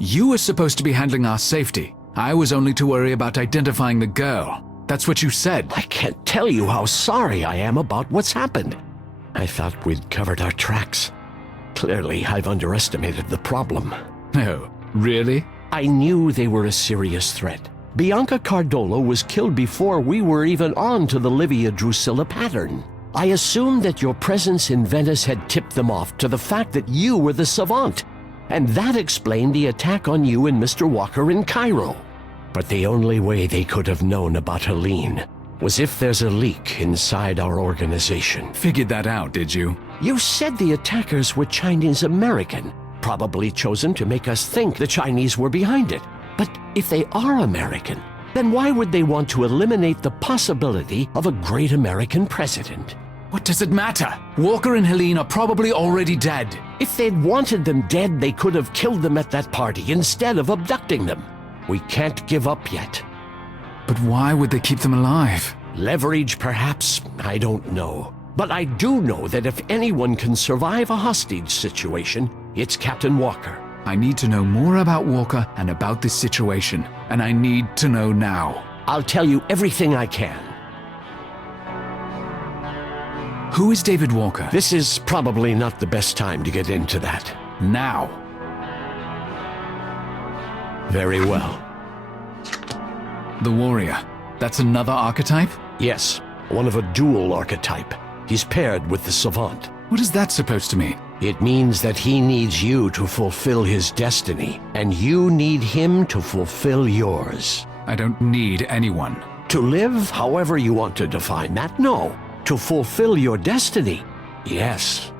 You were supposed to be handling our safety. I was only to worry about identifying the girl. That's what you said. I can't tell you how sorry I am about what's happened. I thought we'd covered our tracks. Clearly, I've underestimated the problem. No, really? I knew they were a serious threat. Bianca Cardolo was killed before we were even on to the Livia Drusilla pattern. I assumed that your presence in Venice had tipped them off to the fact that you were the savant, and that explained the attack on you and Mr. Walker in Cairo. But the only way they could have known about Helene was if there's a leak inside our organization. Figured that out, did you? You said the attackers were Chinese-American, probably chosen to make us think the Chinese were behind it. But if they are American, then why would they want to eliminate the possibility of a great American president? What does it matter? Walker and Helene are probably already dead. If they'd wanted them dead, they could have killed them at that party instead of abducting them. We can't give up yet. But why would they keep them alive? Leverage, perhaps? I don't know. But I do know that if anyone can survive a hostage situation, it's Captain Walker. I need to know more about Walker and about this situation, and I need to know now. I'll tell you everything I can. Who is David Walker? This is probably not the best time to get into that. Now. Very well. The warrior. That's another archetype? Yes, one of a dual archetype. He's paired with the savant. What is that supposed to mean? It means that he needs you to fulfill his destiny, and you need him to fulfill yours. I don't need anyone. To live however you want to define that, no. To fulfill your destiny, yes.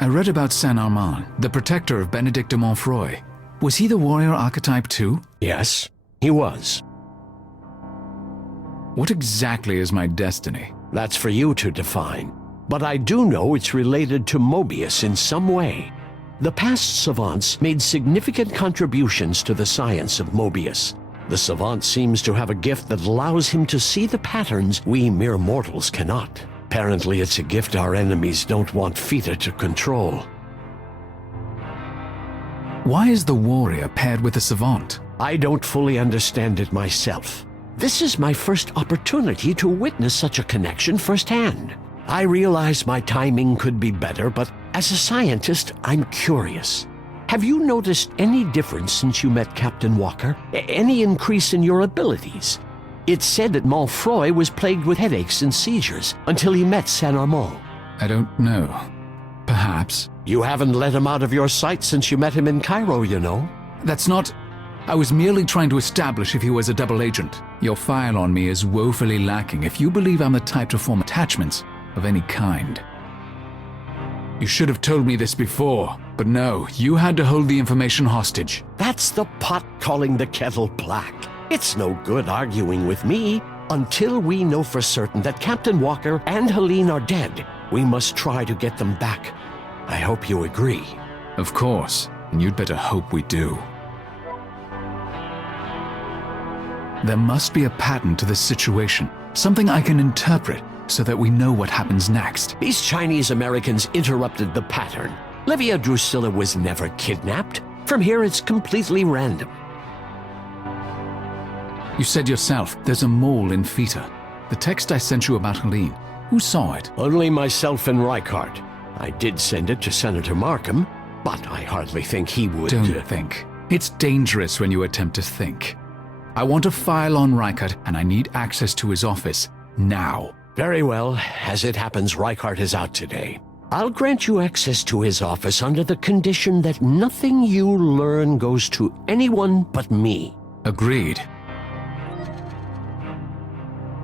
I read about Saint Armand, the protector of Benedict de Montfroy. Was he the warrior archetype too? Yes, he was. What exactly is my destiny? That's for you to define. But I do know it's related to Moebius in some way. The past savants made significant contributions to the science of Moebius. The savant seems to have a gift that allows him to see the patterns we mere mortals cannot. Apparently it's a gift our enemies don't want Fita to control. Why is the warrior paired with the savant? I don't fully understand it myself. This is my first opportunity to witness such a connection firsthand. I realize my timing could be better, but as a scientist, I'm curious. Have you noticed any difference since you met Captain Walker? Any increase in your abilities? It's said that Montfroy was plagued with headaches and seizures until he met Saint Armand. I don't know. Perhaps. You haven't let him out of your sight since you met him in Cairo, you know. That's not... I was merely trying to establish if he was a double agent. Your file on me is woefully lacking if you believe I'm the type to form attachments of any kind. You should have told me this before, but no, you had to hold the information hostage. That's the pot calling the kettle black. It's no good arguing with me. Until we know for certain that Captain Walker and Helene are dead, we must try to get them back. I hope you agree. Of course, and you'd better hope we do. There must be a pattern to this situation, something I can interpret so that we know what happens next. These Chinese Americans interrupted the pattern. Livia Drusilla was never kidnapped. From here, it's completely random. You said yourself, there's a mole in Fita. The text I sent you about Helene, who saw it? Only myself and Reichart. I did send it to Senator Markham, but I hardly think he would... Don't think. It's dangerous when you attempt to think. I want a file on Reichart, and I need access to his office now. Very well. As it happens, Reichart is out today. I'll grant you access to his office under the condition that nothing you learn goes to anyone but me. Agreed.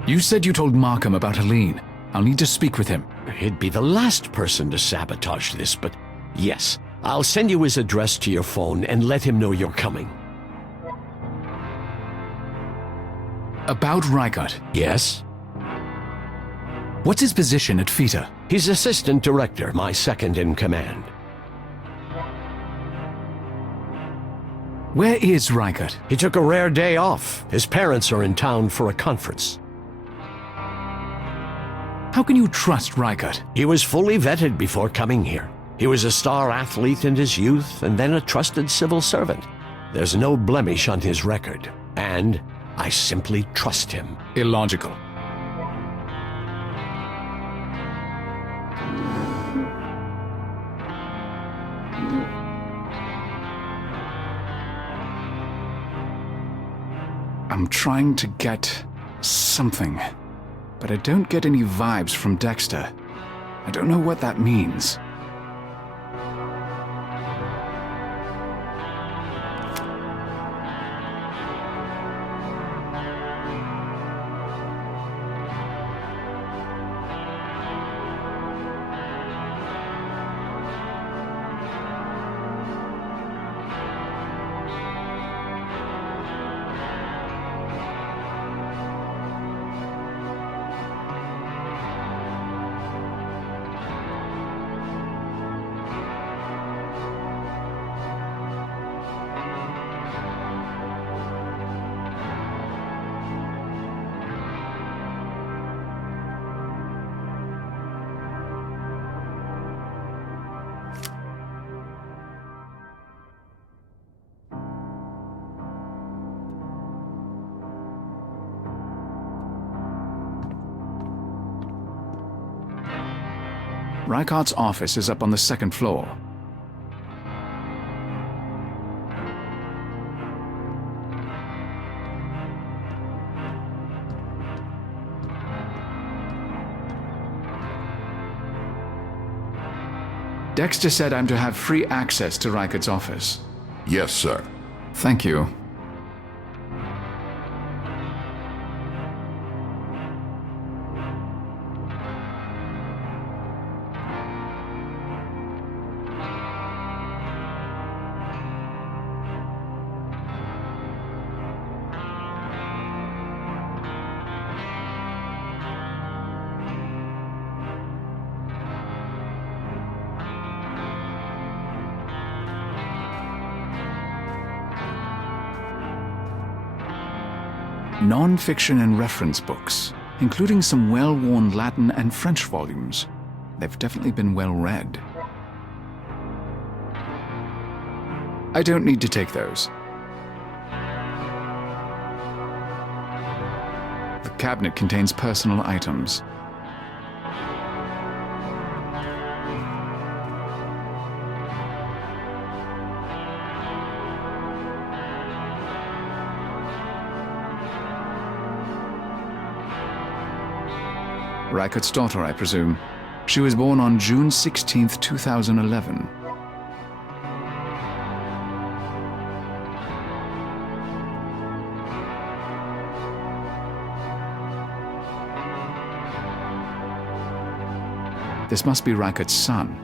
You said you told Markham about Helene. I'll need to speak with him. He'd be the last person to sabotage this, but yes, I'll send you his address to your phone and let him know you're coming. About Reichart. Yes? What's his position at Fita? He's assistant director, my second in command. Where is Reichart? He took a rare day off. His parents are in town for a conference. How can you trust Reichart? He was fully vetted before coming here. He was a star athlete in his youth and then a trusted civil servant. There's no blemish on his record, and I simply trust him. Illogical. I'm trying to get something, but I don't get any vibes from Dexter. I don't know what that means. Reichardt's office is up on the second floor. Dexter said I'm to have free access to Reichardt's office. Yes, sir. Thank you. Non-fiction and reference books, including some well-worn Latin and French volumes. They've definitely been well read. I don't need to take those. The cabinet contains personal items. Reichardt's daughter, I presume. She was born on June 16th, 2011. This must be Reichardt's son.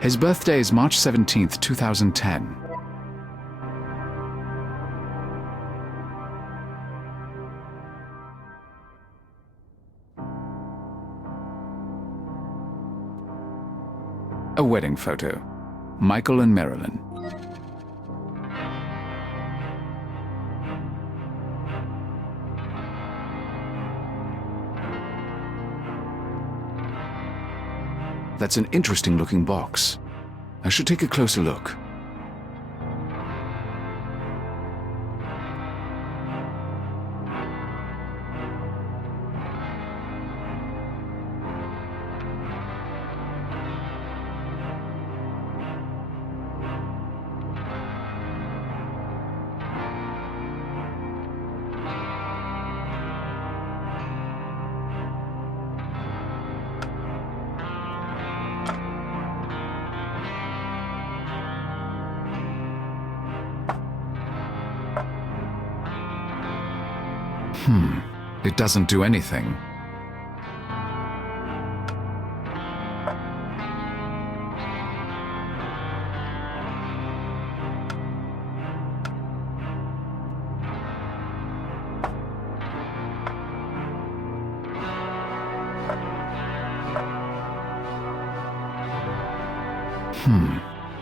His birthday is March 17th, 2010. A wedding photo. Michael and Marilyn. That's an interesting looking box. I should take a closer look. It doesn't do anything.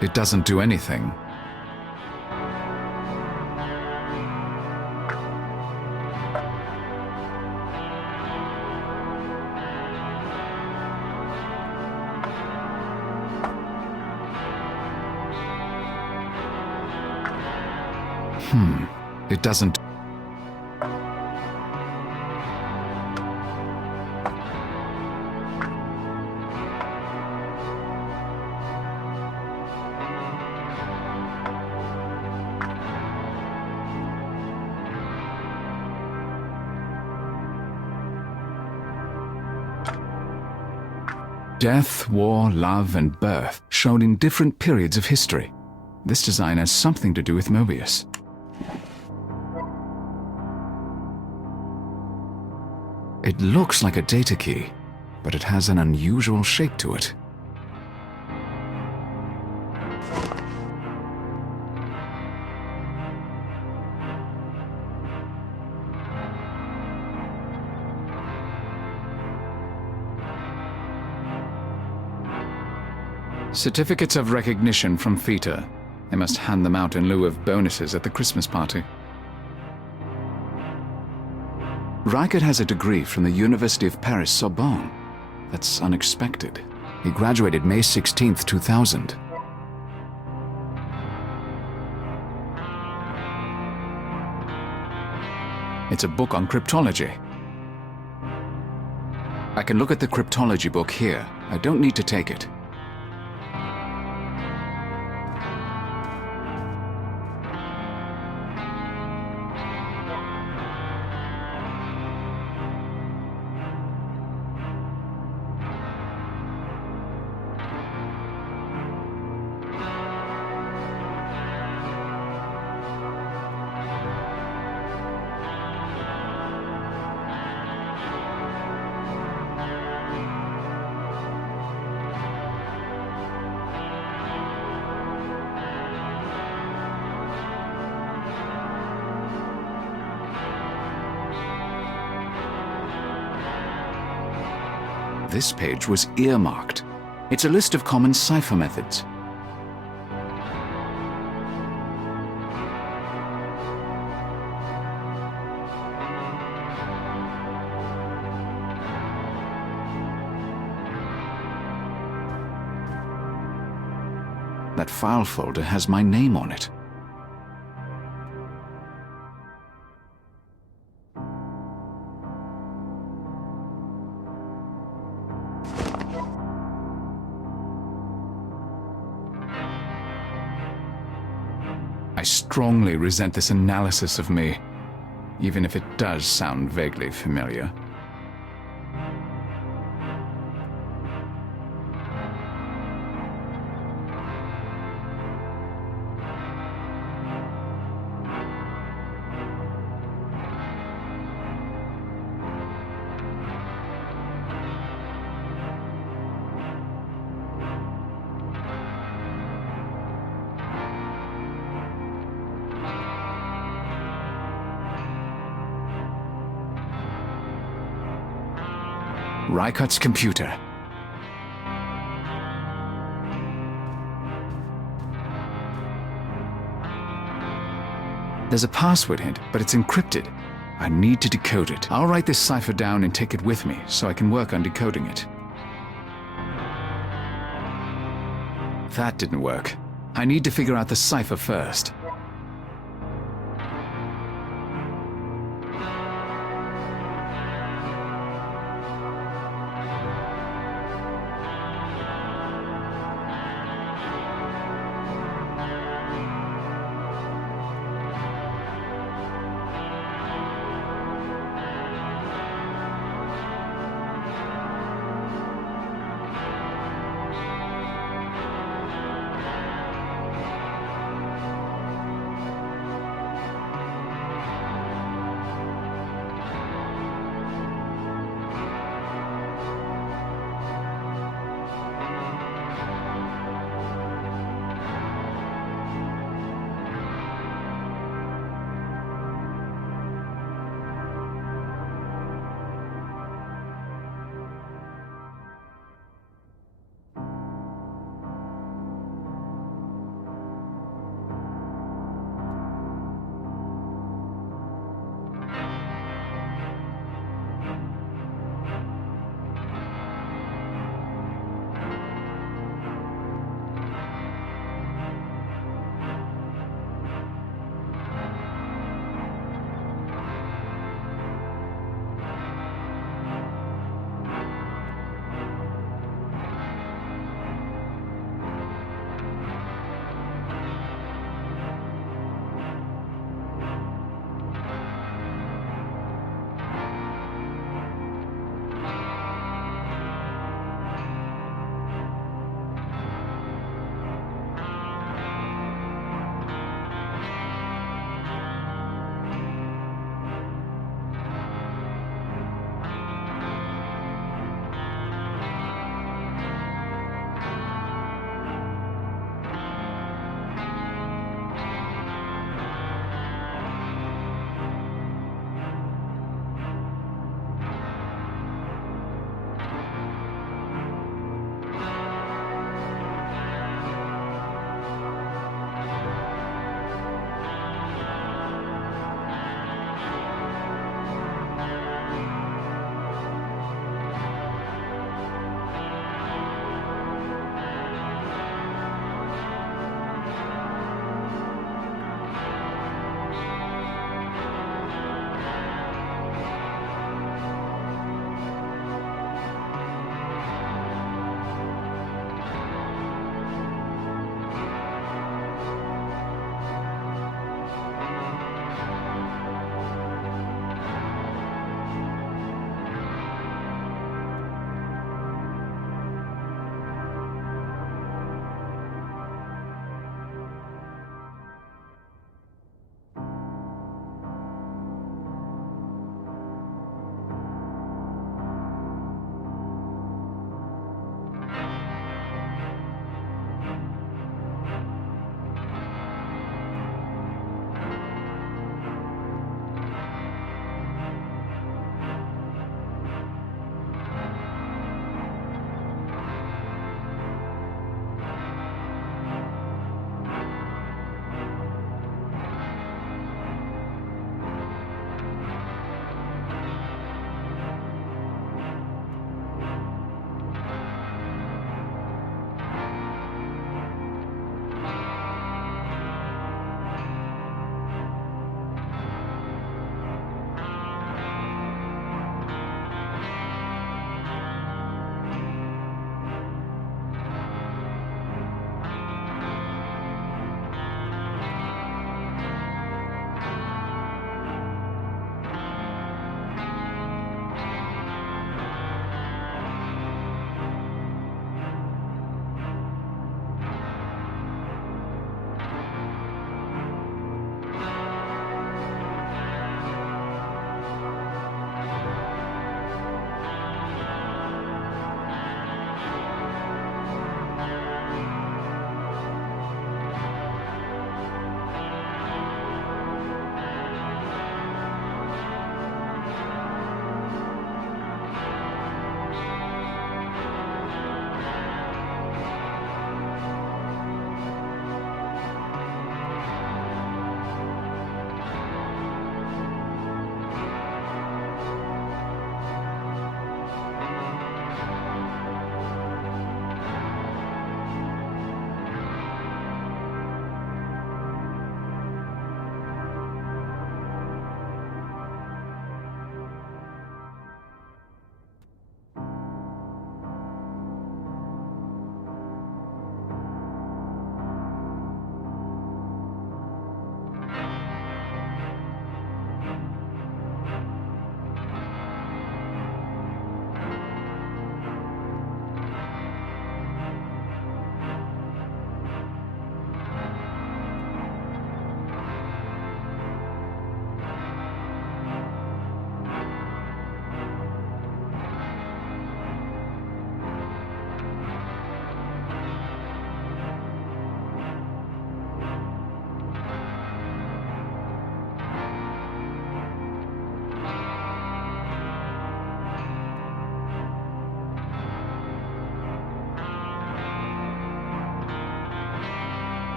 It doesn't do anything. It doesn't... Death, war, love, and birth, shown in different periods of history. This design has something to do with Moebius. It looks like a data key, but it has an unusual shape to it. Certificates of recognition from Theta. They must hand them out in lieu of bonuses at the Christmas party. Reichert has a degree from the University of Paris Sorbonne. That's unexpected. He graduated May 16th, 2000. It's a book on cryptology. I can look at the cryptology book here. I don't need to take it. This page was earmarked. It's a list of common cipher methods. That file folder has my name on it. I strongly resent this analysis of me, even if it does sound vaguely familiar. Reichert's computer. There's a password hint, but it's encrypted. I need to decode it. I'll write this cipher down and take it with me, so I can work on decoding it. That didn't work. I need to figure out the cipher first.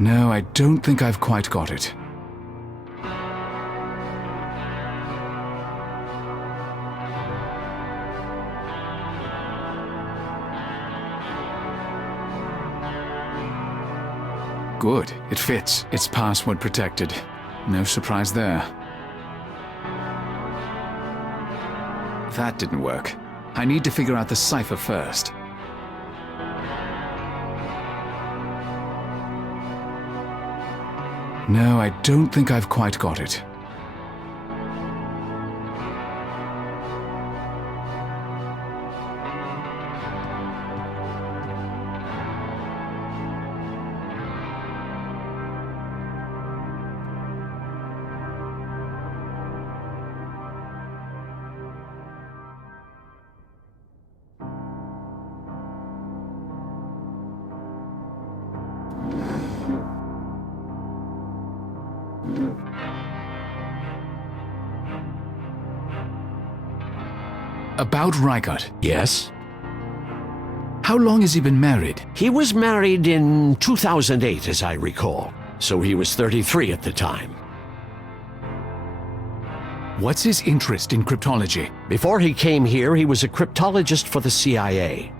No, I don't think I've quite got it. Good, it fits. It's password protected. No surprise there. That didn't work. I need to figure out the cipher first. No, I don't think I've quite got it. About Reichert. Yes? How long has he been married? He was married in 2008, as I recall. So he was 33 at the time. What's his interest in cryptology? Before he came here, he was a cryptologist for the CIA.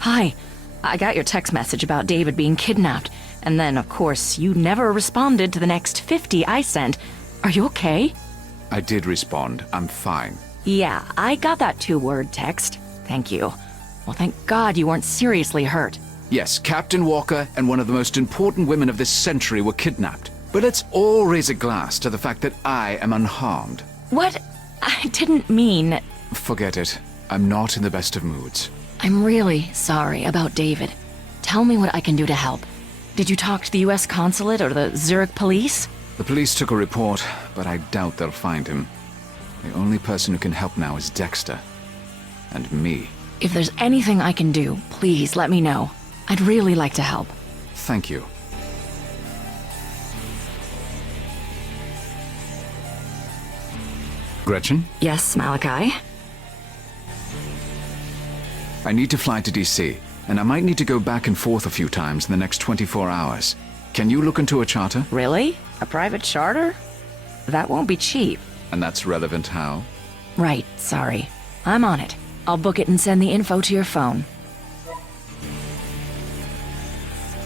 Hi. I got your text message about David being kidnapped, and then, of course, you never responded to the next 50 I sent. Are you okay? I did respond. I'm fine. Yeah, I got that 2-word text. Thank you. Well, thank God you weren't seriously hurt. Yes, Captain Walker and one of the most important women of this century were kidnapped. But let's all raise a glass to the fact that I am unharmed. What? I didn't mean... Forget it. I'm not in the best of moods. I'm really sorry about David. Tell me what I can do to help. Did you talk to the U.S. consulate or the Zurich police? The police took a report, but I doubt they'll find him. The only person who can help now is Dexter. And me. If there's anything I can do, please let me know. I'd really like to help. Thank you. Gretchen? Yes, Malachi? I need to fly to DC, and I might need to go back and forth a few times in the next 24 hours. Can you look into a charter? Really? A private charter? That won't be cheap. And that's relevant how? Right, sorry. I'm on it. I'll book it and send the info to your phone.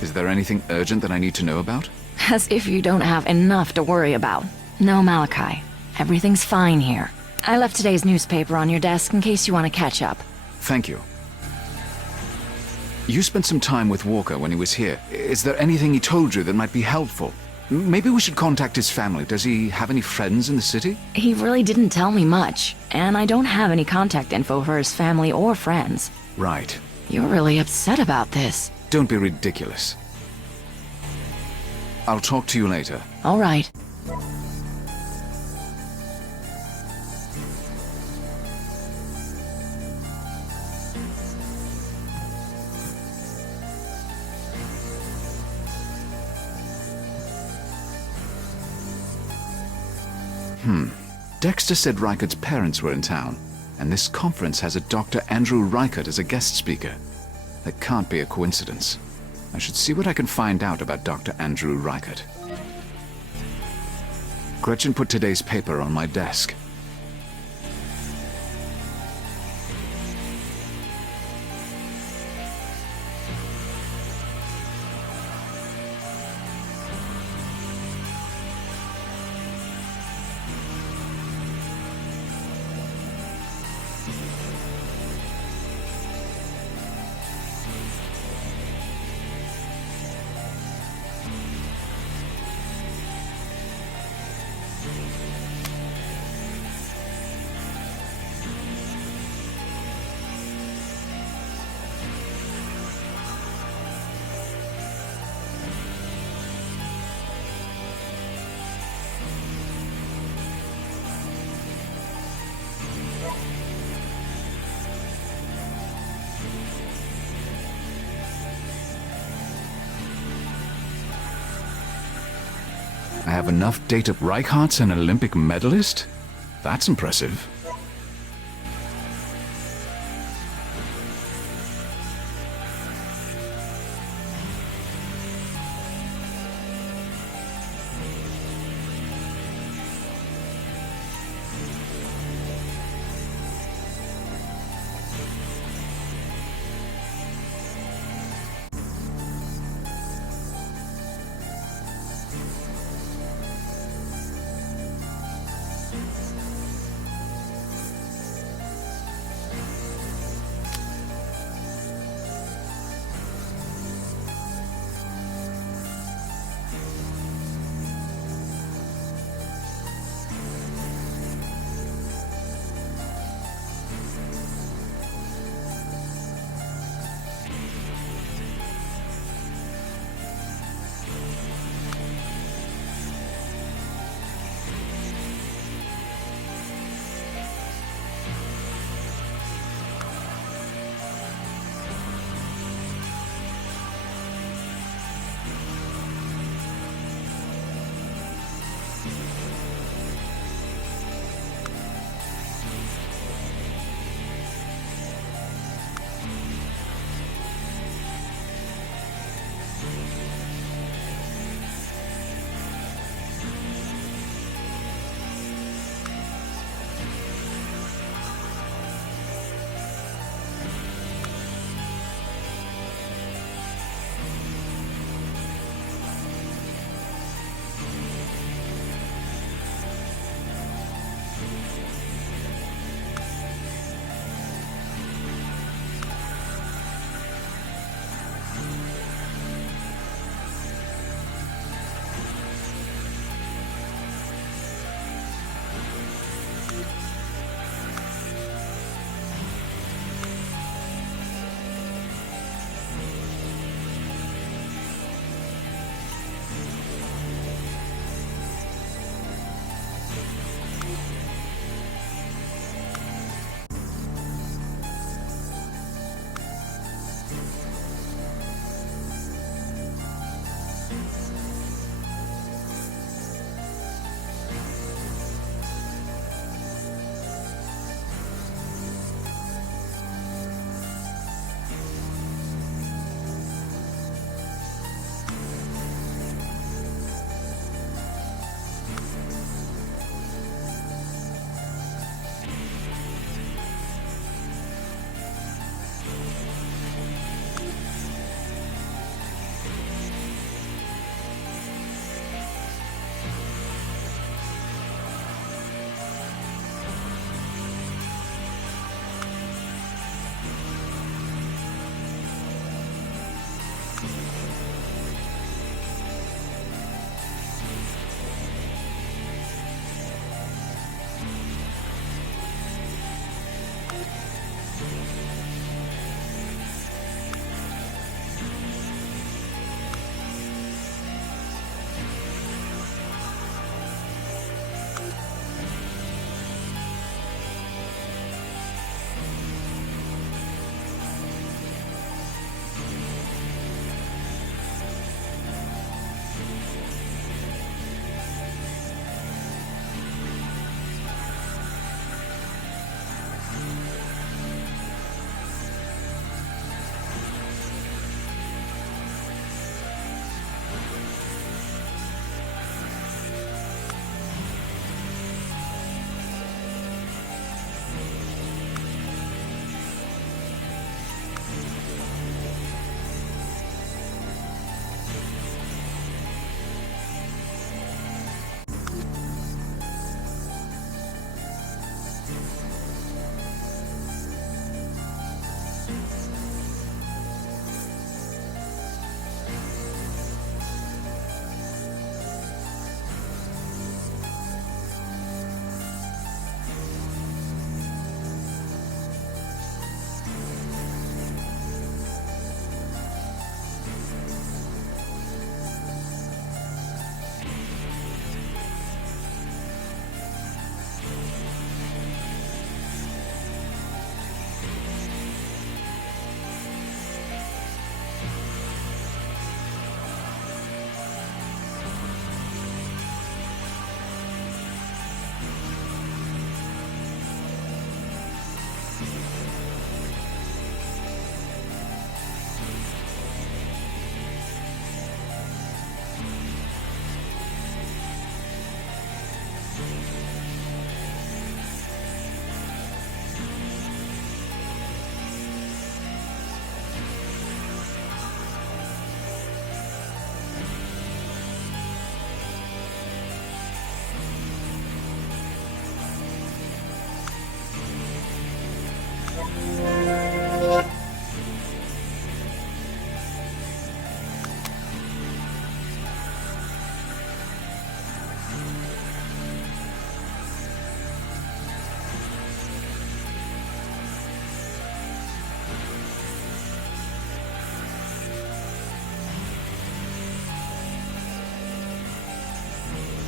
Is there anything urgent that I need to know about? As if you don't have enough to worry about. No, Malachi. Everything's fine here. I left today's newspaper on your desk in case you want to catch up. Thank you. You spent some time with Walker when he was here. Is there anything he told you that might be helpful? Maybe we should contact his family. Does he have any friends in the city? He really didn't tell me much, and I don't have any contact info for his family or friends. Right. You're really upset about this. Don't be ridiculous. I'll talk to you later. All right. Dexter said Reichert's parents were in town, and this conference has a Dr. Andrew Reichert as a guest speaker. That can't be a coincidence. I should see what I can find out about Dr. Andrew Reichert. Gretchen put today's paper on my desk. I have enough data. Reichardt's an Olympic medalist? That's impressive.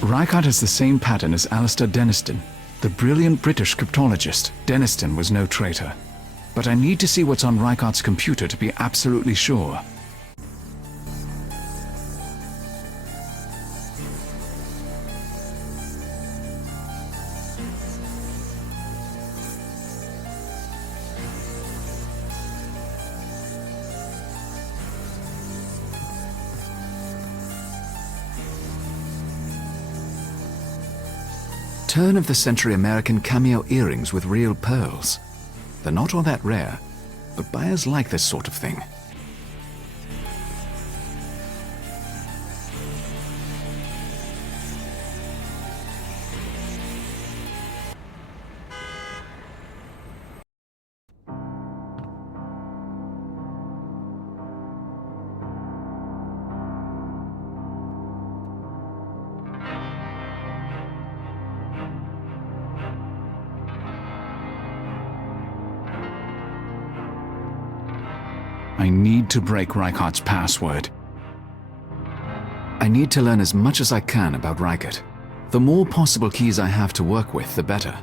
Reichardt has the same pattern as Alistair Denniston, the brilliant British cryptologist. Denniston was no traitor. But I need to see what's on Reichardt's computer to be absolutely sure. Turn-of-the-century American cameo earrings with real pearls. They're not all that rare, but buyers like this sort of thing. I need to break Reichardt's password. I need to learn as much as I can about Reichert. The more possible keys I have to work with, the better.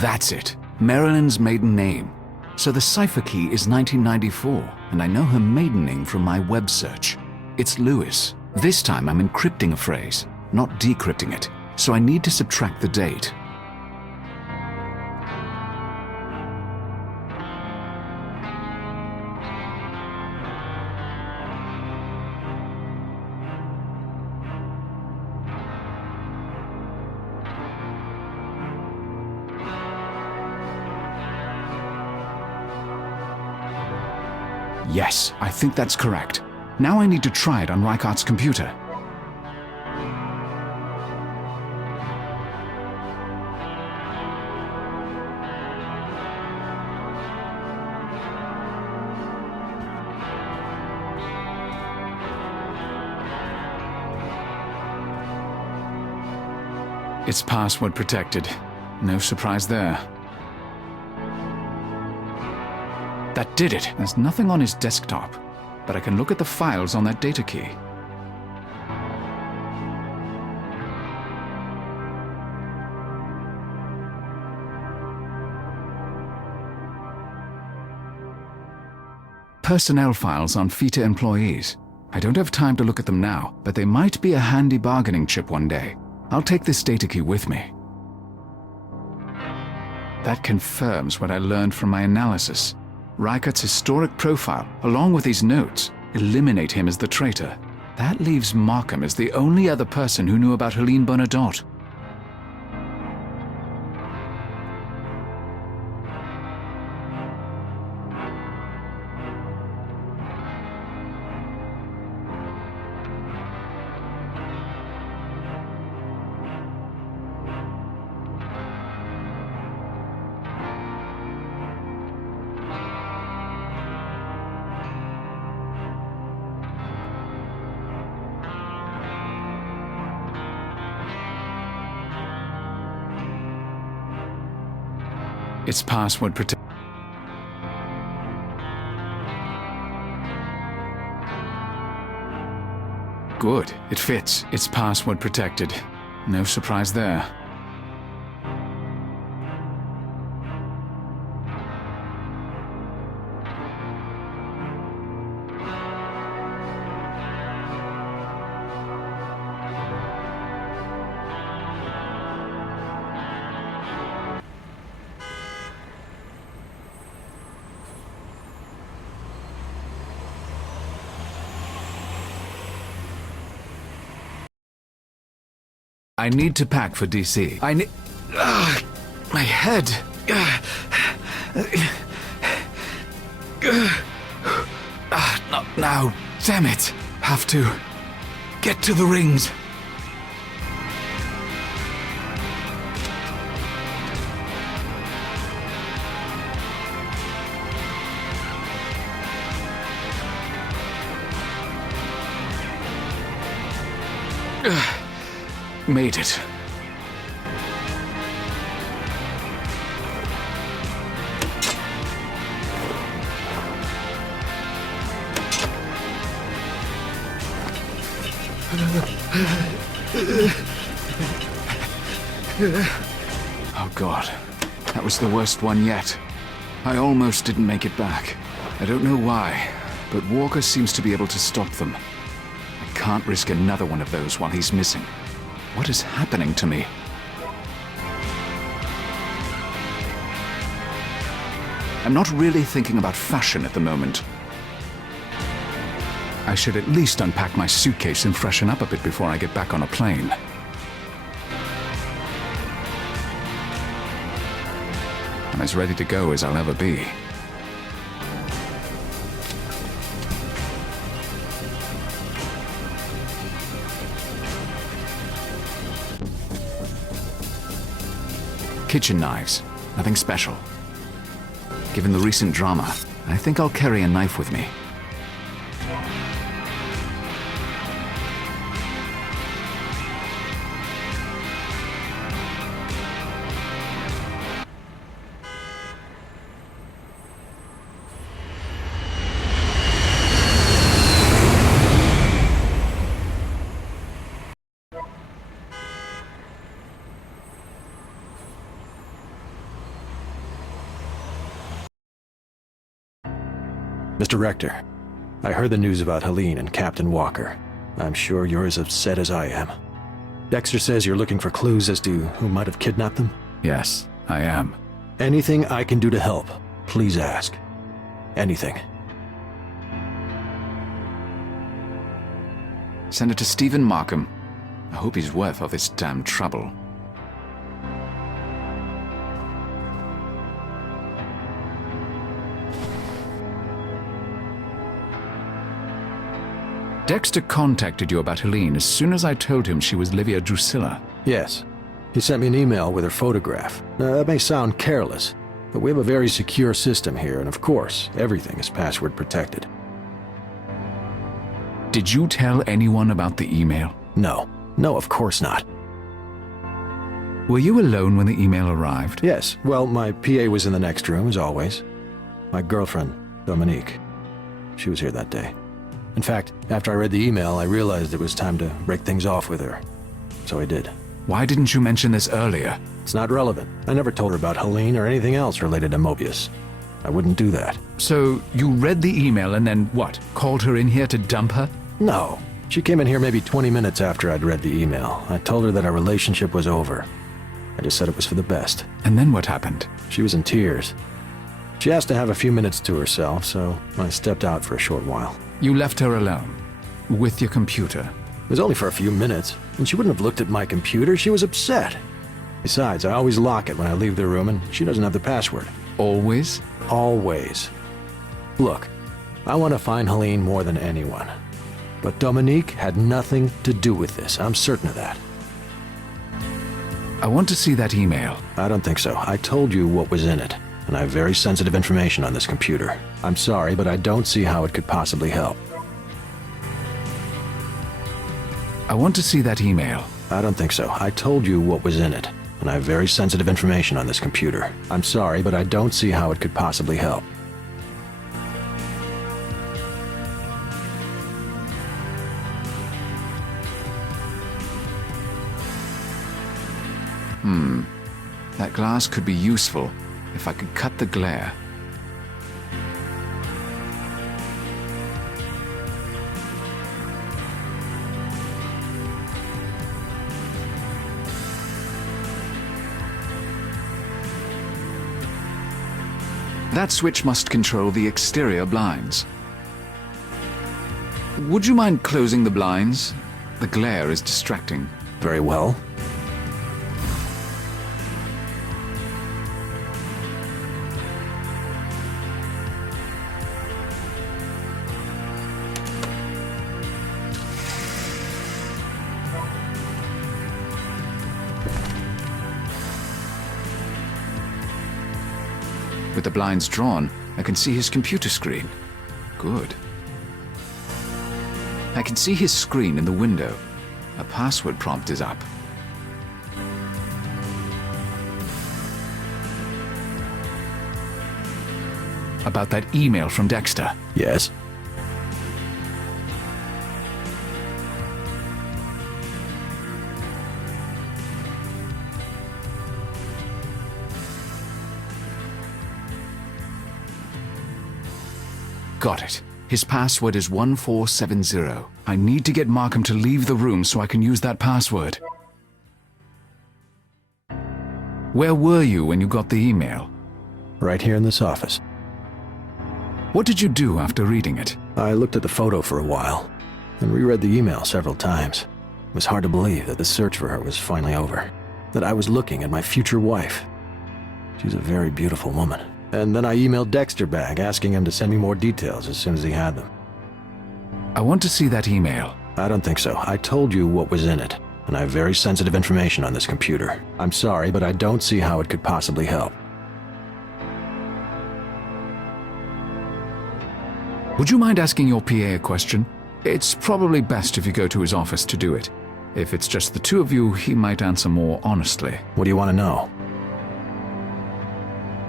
That's it. Marilyn's maiden name. So the cipher key is 1994, and I know her maiden name from my web search. It's Lewis. This time I'm encrypting a phrase, not decrypting it, so I need to subtract the date. Yes, I think that's correct. Now I need to try it on Reichardt's computer. It's password protected. No surprise there. That did it. There's nothing on his desktop, but I can look at the files on that data key. personnel files on FITA employees. I don't have time to look at them now, but they might be a handy bargaining chip one day. I'll take this data key with me. That confirms what I learned from my analysis. Reichert's historic profile, along with his notes, eliminate him as the traitor. That leaves Markham as the only other person who knew about Helene Bernadotte. It's password protected. Good, it fits. It's password protected. No surprise there. I need to pack for DC. I need... my head. Not now. Damn it. Have to get to the rings. Made it. Oh God, that was the worst one yet. I almost didn't make it back. I don't know why, but Walker seems to be able to stop them. I can't risk another one of those while he's missing. What is happening to me? I'm not really thinking about fashion at the moment. I should at least unpack my suitcase and freshen up a bit before I get back on a plane. I'm as ready to go as I'll ever be. Kitchen knives. Nothing special. Given the recent drama, I think I'll carry a knife with me. Mr. Rector, I heard the news about Helene and Captain Walker. I'm sure you're as upset as I am. Dexter says you're looking for clues as to who might have kidnapped them? Yes, I am. Anything I can do to help, please ask. Anything. Send it to Stephen Markham. I hope he's worth all this damn trouble. Dexter contacted you about Helene as soon as I told him she was Livia Drusilla. Yes. He sent me an email with her photograph. That may sound careless, but we have a very secure system here, and of course, everything is password protected. Did you tell anyone about the email? No. No, of course not. Were you alone when the email arrived? Yes. Well, my PA was in the next room, as always. My girlfriend, Dominique. She was here that day. In fact, after I read the email, I realized it was time to break things off with her. So I did. Why didn't you mention this earlier? It's not relevant. I never told her about Helene or anything else related to Moebius. I wouldn't do that. So, you read the email and then what? Called her in here to dump her? No. She came in here maybe 20 minutes after I'd read the email. I told her that our relationship was over. I just said it was for the best. And then what happened? She was in tears. She asked to have a few minutes to herself, so I stepped out for a short while. You left her alone? With your computer? It was only for a few minutes, and she wouldn't have looked at my computer. She was upset. Besides, I always lock it when I leave the room, and she doesn't have the password. Always? Always. Look, I want to find Helene more than anyone. But Dominique had nothing to do with this. I'm certain of that. I want to see that email. I don't think so. I told you what was in it, and I have very sensitive information on this computer. I'm sorry, but I don't see how it could possibly help. I want to see that email. I don't think so. I told you what was in it, and I have very sensitive information on this computer. I'm sorry, but I don't see how it could possibly help. That glass could be useful if I could cut the glare. That switch must control the exterior blinds. Would you mind closing the blinds? The glare is distracting. Very well. With the blinds drawn, I can see his computer screen. Good. I can see his screen in the window. A password prompt is up. About that email from Dexter. Yes? Got it. His password is 1470. I need to get Markham to leave the room so I can use that password. Where were you when you got the email? Right here in this office. What did you do after reading it? I looked at the photo for a while, and reread the email several times. It was hard to believe that the search for her was finally over, that I was looking at my future wife. She's a very beautiful woman. And then I emailed Dexter back, asking him to send me more details as soon as he had them. I want to see that email. I don't think so. I told you what was in it, and I have very sensitive information on this computer. I'm sorry, but I don't see how it could possibly help. Would you mind asking your PA a question? It's probably best if you go to his office to do it. If it's just the two of you, he might answer more honestly. What do you want to know?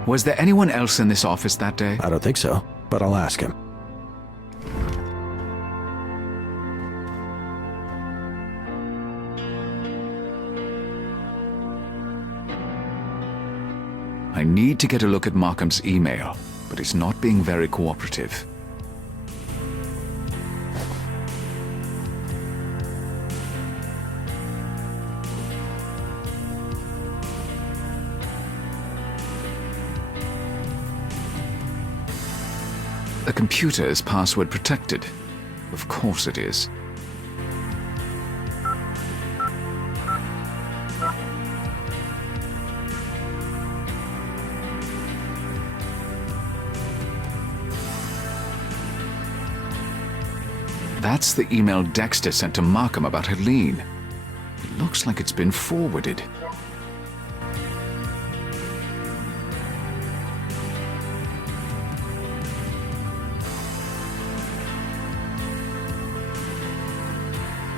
Was there anyone else in this office that day? I don't think so, but I'll ask him. I need to get a look at Markham's email, but he's not being very cooperative. The computer is password protected. Of course it is. That's the email Dexter sent to Markham about Helene. It looks like it's been forwarded.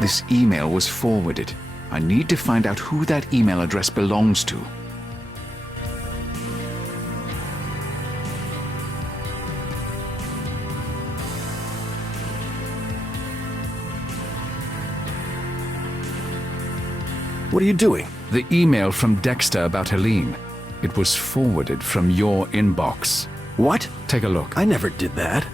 This email was forwarded. I need to find out who that email address belongs to. What are you doing? The email from Dexter about Helene. It was forwarded from your inbox. What? Take a look. I never did that.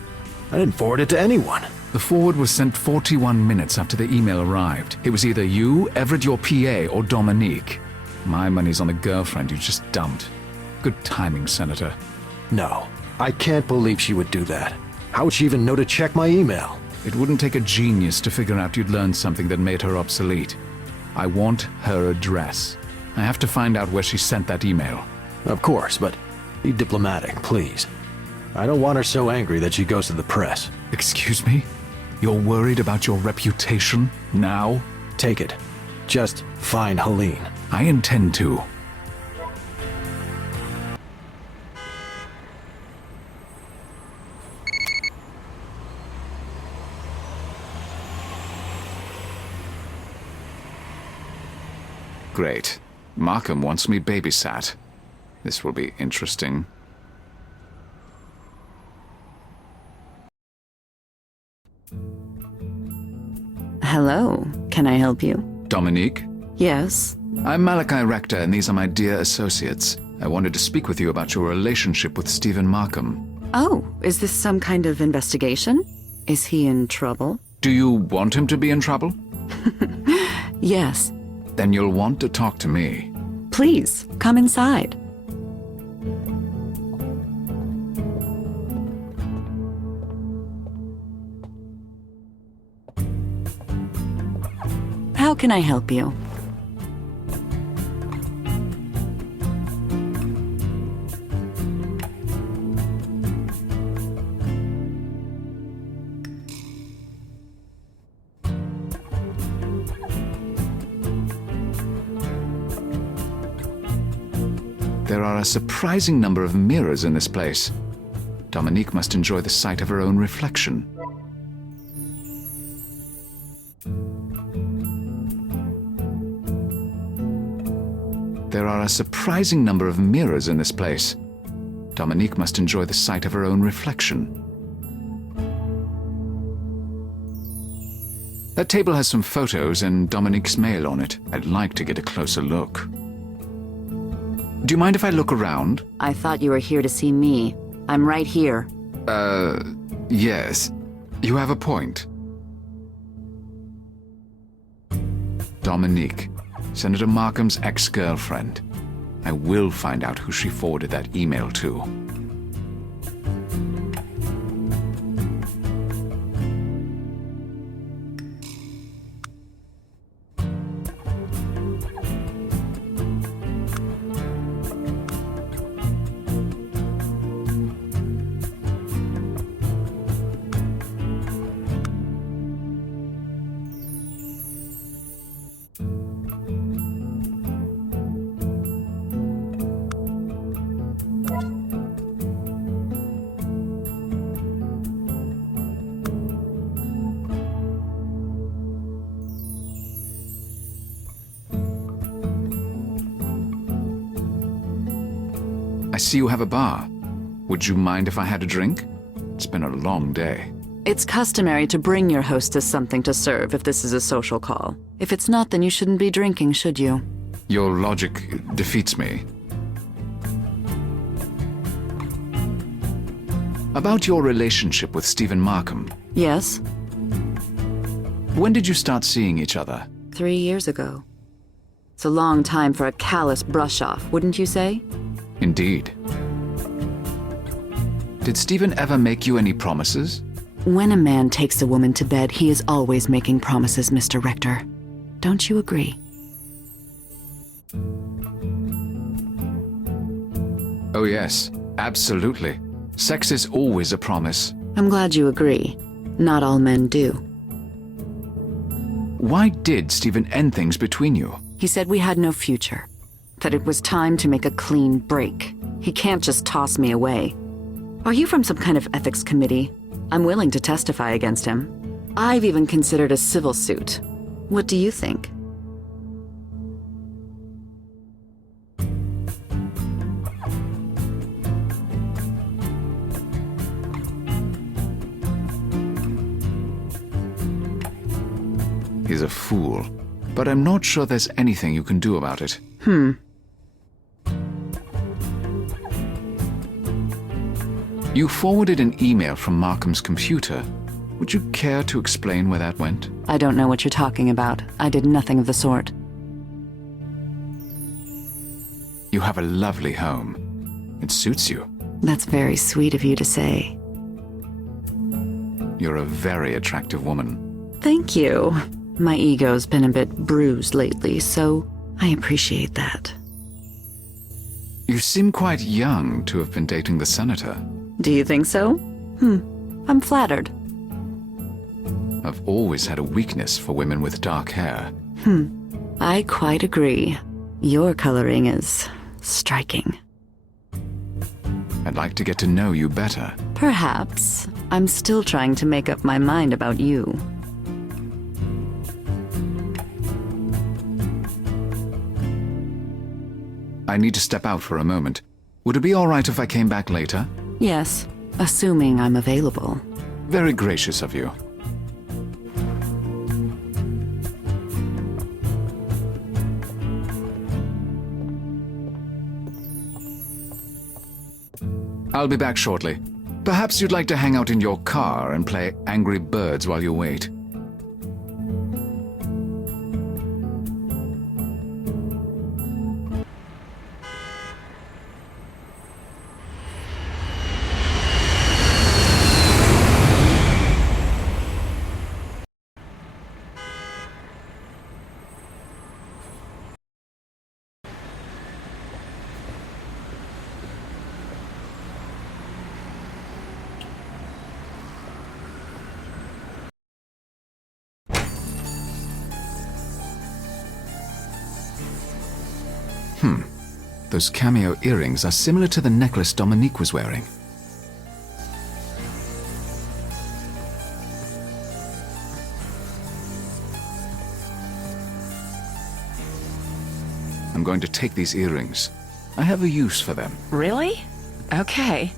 I didn't forward it to anyone. The forward was sent 41 minutes after the email arrived. It was either you, Everett your PA, or Dominique. My money's on the girlfriend you just dumped. Good timing, Senator. No, I can't believe she would do that. How would she even know to check my email? It wouldn't take a genius to figure out you'd learned something that made her obsolete. I want her address. I have to find out where she sent that email. Of course, but be diplomatic, please. I don't want her so angry that she goes to the press. Excuse me? You're worried about your reputation now? Take it. Just find Helene. I intend to. Great. Markham wants me babysat. This will be interesting. Hello, can I help you? Dominique? Yes. I'm Malachi Rector, and these are my dear associates. I wanted to speak with you about your relationship with Stephen Markham. Oh, is this some kind of investigation? Is he in trouble? Do you want him to be in trouble? Yes. Then you'll want to talk to me. Please, come inside. How can I help you? There are a surprising number of mirrors in this place. Dominique must enjoy the sight of her own reflection. There are a surprising number of mirrors in this place. Dominique must enjoy the sight of her own reflection. That table has some photos and Dominique's mail on it. I'd like to get a closer look. Do you mind if I look around? I thought you were here to see me. I'm right here. Yes. You have a point. Dominique, Senator Markham's ex-girlfriend. I will find out who she forwarded that email to. I see you have a bar. Would you mind if I had a drink? It's been a long day. It's customary to bring your hostess something to serve if this is a social call. If it's not, then you shouldn't be drinking, should you? Your logic defeats me. About your relationship with Stephen Markham. Yes, When did you start seeing each other? 3 years ago. It's a long time for a callous brush-off, wouldn't you say? Indeed. Did Stephen ever make you any promises? When a man takes a woman to bed, he is always making promises, Mr. Rector. Don't you agree? Oh yes, absolutely. Sex is always a promise. I'm glad you agree. Not all men do. Why did Stephen end things between you? He said we had no future. That it was time to make a clean break. He can't just toss me away. Are you from some kind of ethics committee? I'm willing to testify against him. I've even considered a civil suit. What do you think? He's a fool, but I'm not sure there's anything you can do about it. You forwarded an email from Markham's computer. Would you care to explain where that went? I don't know what you're talking about. I did nothing of the sort. You have a lovely home. It suits you. That's very sweet of you to say. You're a very attractive woman. Thank you. My ego's been a bit bruised lately, so I appreciate that. You seem quite young to have been dating the senator. Do you think so? I'm flattered. I've always had a weakness for women with dark hair. I quite agree. Your coloring is striking. I'd like to get to know you better. Perhaps. I'm still trying to make up my mind about you. I need to step out for a moment. Would it be all right if I came back later? Yes, assuming I'm available. Very gracious of you. I'll be back shortly. Perhaps you'd like to hang out in your car and play Angry Birds while you wait. Those cameo earrings are similar to the necklace Dominique was wearing. I'm going to take these earrings. I have a use for them. Really? Okay.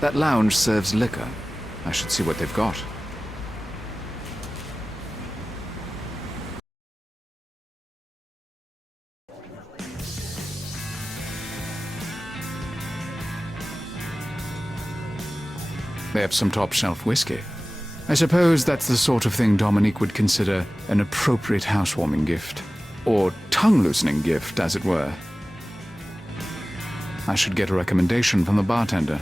That lounge serves liquor. I should see what they've got. They have some top-shelf whiskey. I suppose that's the sort of thing Dominique would consider an appropriate housewarming gift. Or tongue-loosening gift, as it were. I should get a recommendation from the bartender.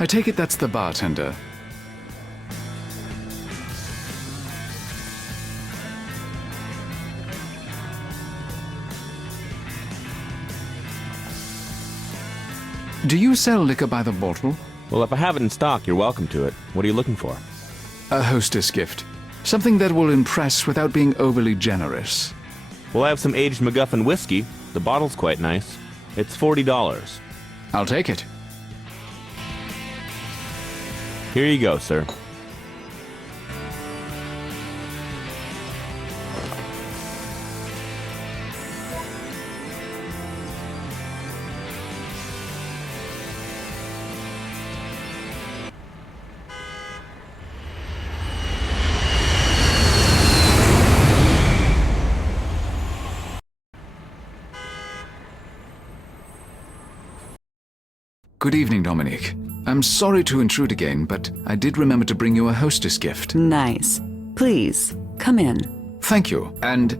I take it that's the bartender. Do you sell liquor by the bottle? Well, if I have it in stock, you're welcome to it. What are you looking for? A hostess gift. Something that will impress without being overly generous. Well, I have some aged MacGuffin whiskey. The bottle's quite nice. It's $40. I'll take it. Here you go, sir. Good evening, Dominique. I'm sorry to intrude again, but I did remember to bring you a hostess gift. Nice. Please, come in. Thank you. And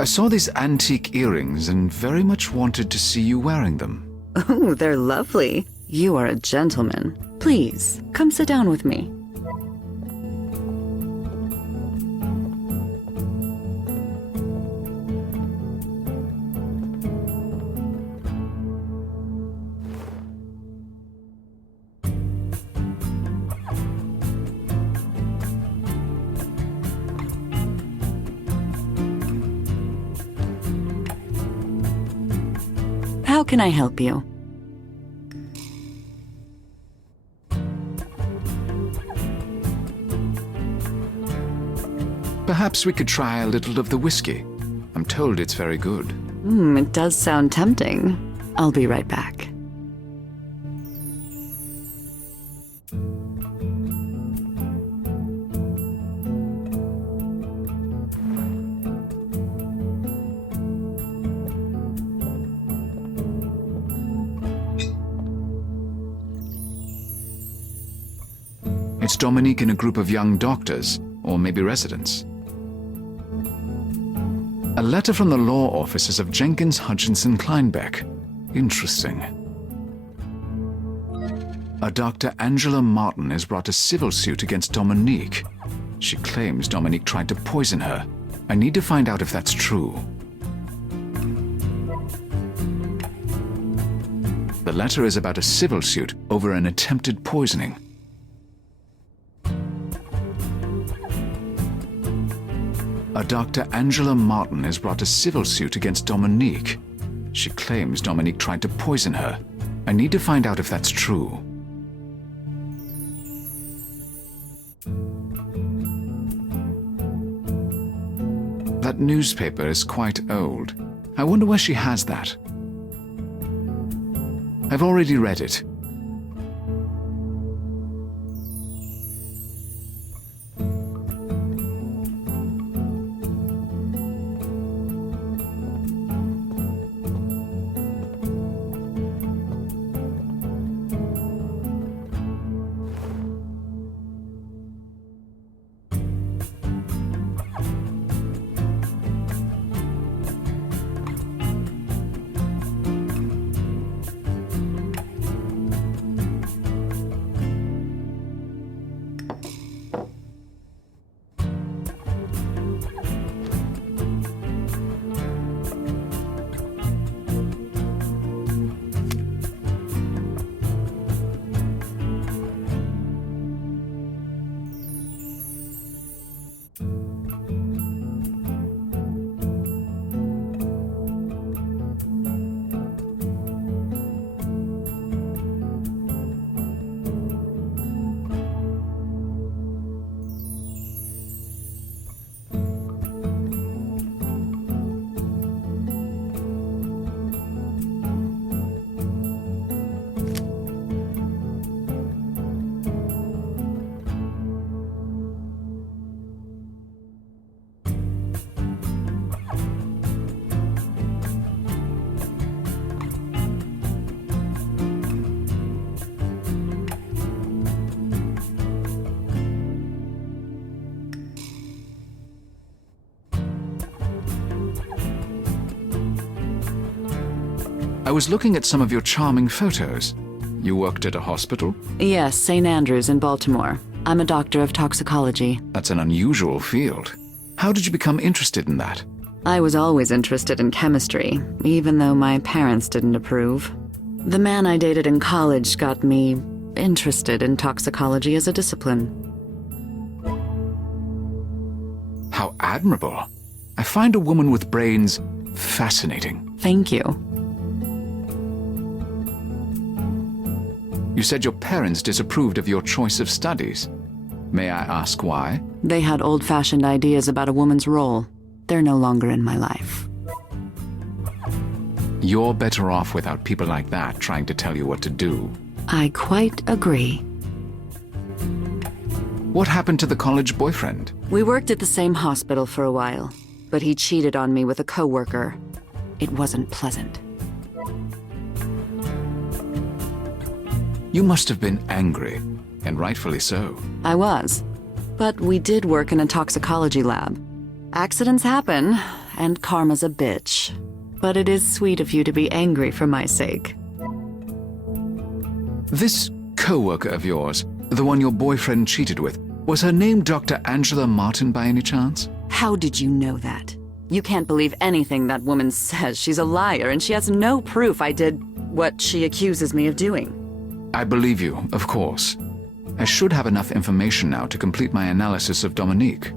I saw these antique earrings and very much wanted to see you wearing them. Oh, they're lovely. You are a gentleman. Please, come sit down with me. How can I help you? Perhaps we could try a little of the whiskey. I'm told it's very good. It does sound tempting. I'll be right back. It's Dominique and a group of young doctors, or maybe residents. A letter from the law offices of Jenkins, Hutchinson, Kleinbeck. Interesting. A Dr. Angela Martin has brought a civil suit against Dominique. She claims Dominique tried to poison her. I need to find out if that's true. The letter is about a civil suit over an attempted poisoning. A Dr. Angela Martin has brought a civil suit against Dominique. She claims Dominique tried to poison her. I need to find out if that's true. That newspaper is quite old. I wonder where she has that. I've already read it. I was looking at some of your charming photos. You worked at a hospital? Yes, St. Andrews in Baltimore. I'm a doctor of toxicology. That's an unusual field. How did you become interested in that? I was always interested in chemistry, even though my parents didn't approve. The man I dated in college got me interested in toxicology as a discipline. How admirable. I find a woman with brains fascinating. Thank you. You said your parents disapproved of your choice of studies. May I ask why? They had old-fashioned ideas about a woman's role. They're no longer in my life. You're better off without people like that trying to tell you what to do. I quite agree. What happened to the college boyfriend? We worked at the same hospital for a while, but he cheated on me with a coworker. It wasn't pleasant. You must have been angry, and rightfully so. I was. But we did work in a toxicology lab. Accidents happen, and karma's a bitch. But it is sweet of you to be angry for my sake. This co-worker of yours, the one your boyfriend cheated with, was her name Dr. Angela Martin by any chance? How did you know that? You can't believe anything that woman says. She's a liar, and she has no proof I did what she accuses me of doing. I believe you, of course. I should have enough information now to complete my analysis of Dominique.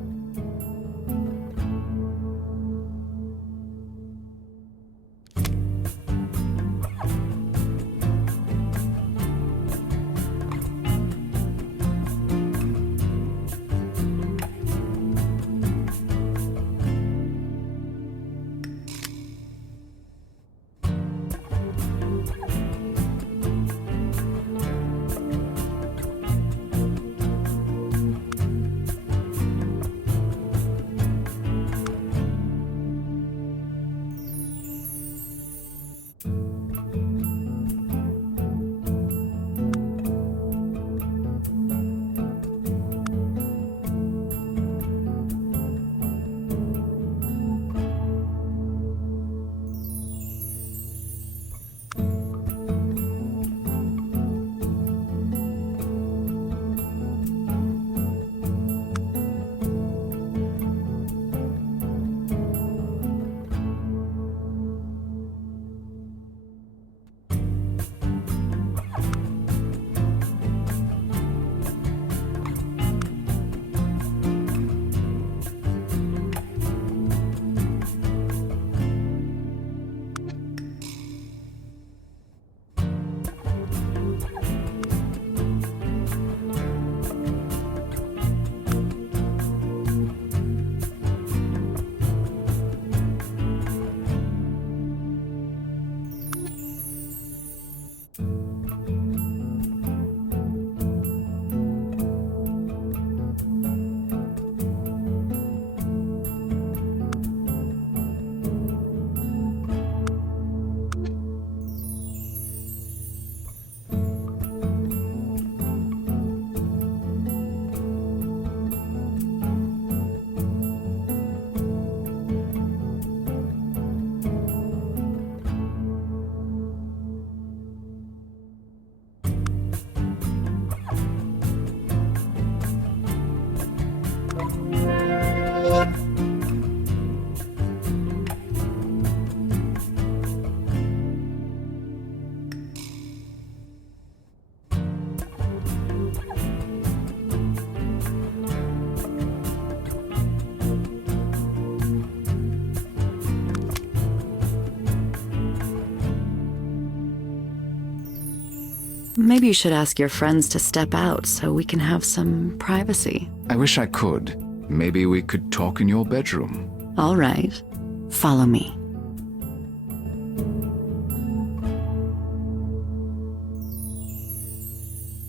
Maybe you should ask your friends to step out so we can have some privacy. I wish I could. Maybe we could talk in your bedroom. All right. Follow me.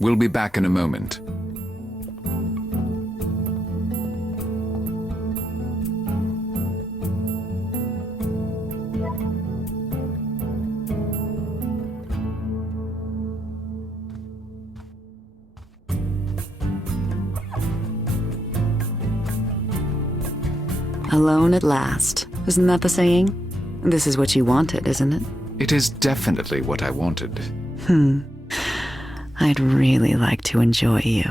We'll be back in a moment. Alone at last. Isn't that the saying? This is what you wanted, isn't it? It is definitely what I wanted. I'd really like to enjoy you.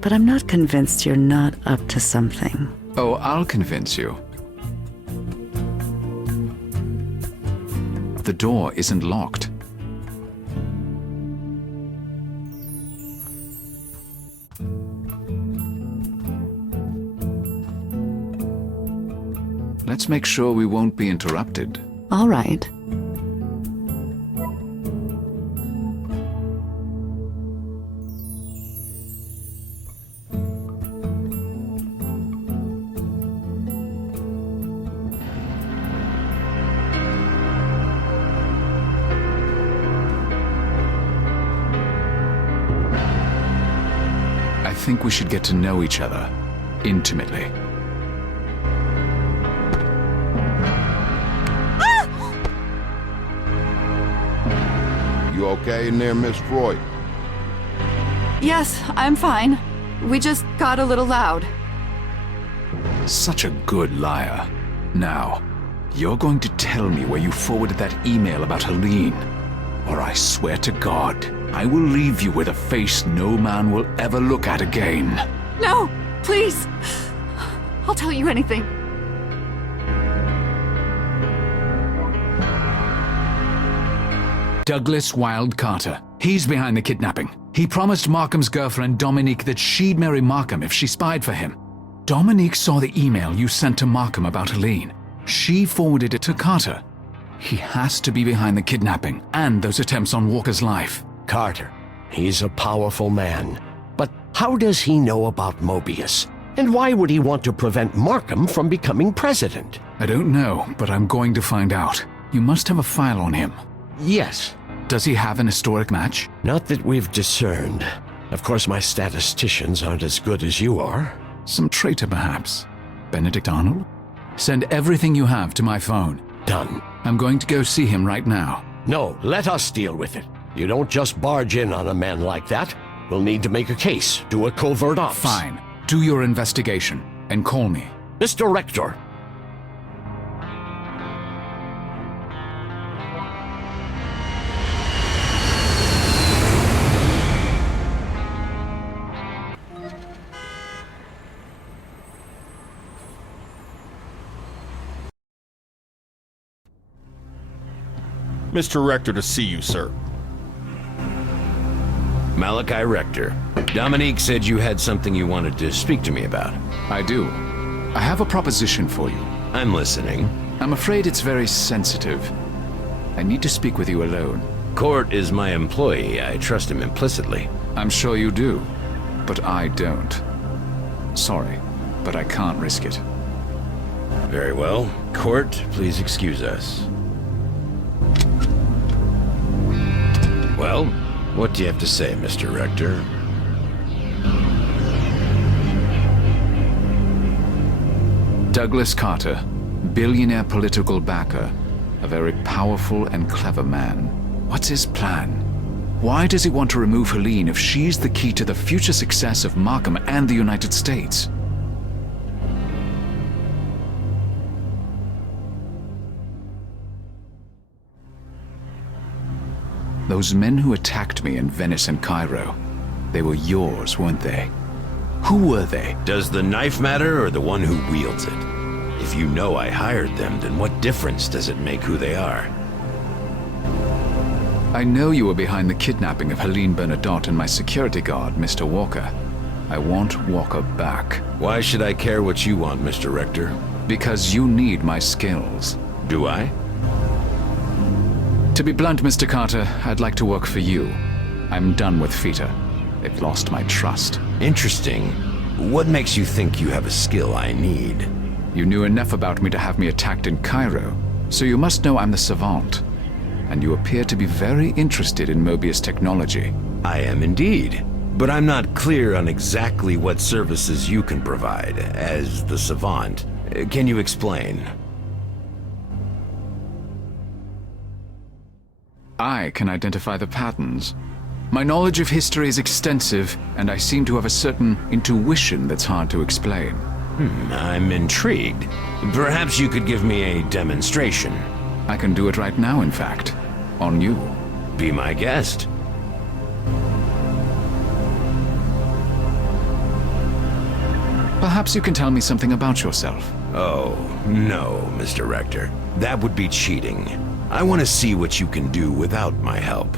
But I'm not convinced you're not up to something. Oh, I'll convince you. The door isn't locked. Let's make sure we won't be interrupted. All right. I think we should get to know each other intimately. You okay in there, Miss Freud? Yes, I'm fine. We just got a little loud. Such a good liar. Now, you're going to tell me where you forwarded that email about Helene, or I swear to God, I will leave you with a face no man will ever look at again. No, please. I'll tell you anything. Douglas Wilde Carter. He's behind the kidnapping. He promised Markham's girlfriend Dominique that she'd marry Markham if she spied for him. Dominique saw the email you sent to Markham about Helene. She forwarded it to Carter. He has to be behind the kidnapping and those attempts on Walker's life. Carter. He's a powerful man. But how does he know about Moebius? And why would he want to prevent Markham from becoming president? I don't know, but I'm going to find out. You must have a file on him. Yes. Does he have an historic match? Not that we've discerned. Of course, my statisticians aren't as good as you are. Some traitor, perhaps? Benedict Arnold? Send everything you have to my phone. Done. I'm going to go see him right now. No, let us deal with it. You don't just barge in on a man like that. We'll need to make a case, do a covert ops. Fine. Do your investigation, and call me. Mr. Rector. Mr. Rector to see you, sir. Malachi Rector. Dominique said you had something you wanted to speak to me about. I do. I have a proposition for you. I'm listening. I'm afraid it's very sensitive. I need to speak with you alone. Court is my employee. I trust him implicitly. I'm sure you do, but I don't. Sorry, but I can't risk it. Very well. Court, please excuse us. Well, what do you have to say, Mr. Rector? Douglas Carter, billionaire political backer, a very powerful and clever man. What's his plan? Why does he want to remove Helene if she's the key to the future success of Markham and the United States? Those men who attacked me in Venice and Cairo, they were yours, weren't they? Who were they? Does the knife matter or the one who wields it? If you know I hired them, then what difference does it make who they are? I know you were behind the kidnapping of Helene Bernadotte and my security guard, Mr. Walker. I want Walker back. Why should I care what you want, Mr. Rector? Because you need my skills. Do I? To be blunt, Mr. Carter, I'd like to work for you. I'm done with Feta. They've lost my trust. Interesting. What makes you think you have a skill I need? You knew enough about me to have me attacked in Cairo, so you must know I'm the Savant. And you appear to be very interested in Moebius technology. I am indeed. But I'm not clear on exactly what services you can provide, as the Savant. Can you explain? I can identify the patterns. My knowledge of history is extensive, and I seem to have a certain intuition that's hard to explain. I'm intrigued. Perhaps you could give me a demonstration. I can do it right now, in fact. On you. Be my guest. Perhaps you can tell me something about yourself. Oh, no, Mr. Rector. That would be cheating. I want to see what you can do without my help.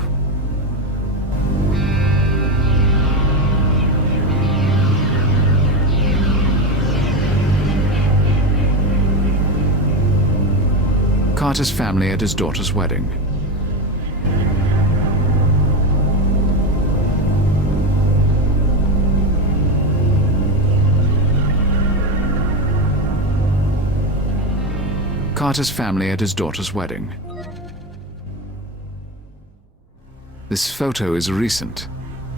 Carter's family at his daughter's wedding. Carter's family at his daughter's wedding. This photo is recent,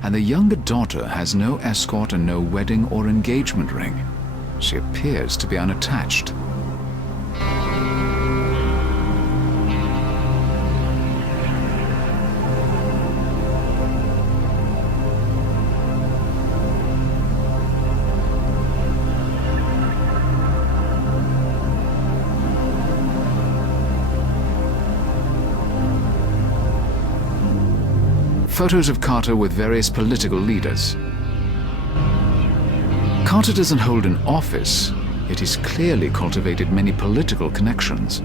and the younger daughter has no escort and no wedding or engagement ring. She appears to be unattached. Photos of Carter with various political leaders. Carter doesn't hold an office, yet he's clearly cultivated many political connections.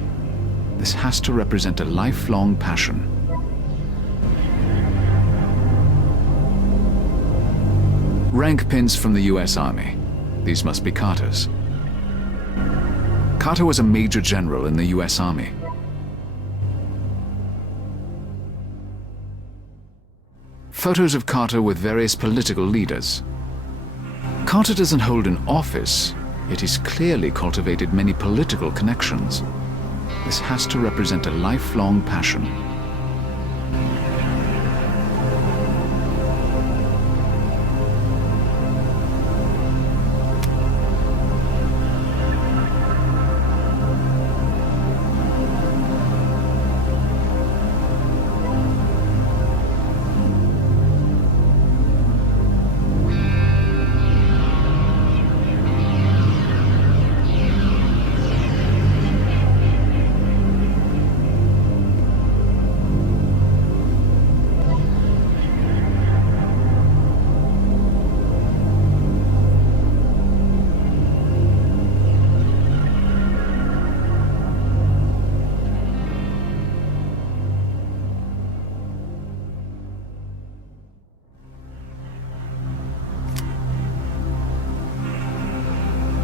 This has to represent a lifelong passion. Rank pins from the US Army. These must be Carter's. Carter was a major general in the US Army. Photos of Carter with various political leaders. Carter doesn't hold an office, yet he's clearly cultivated many political connections. This has to represent a lifelong passion.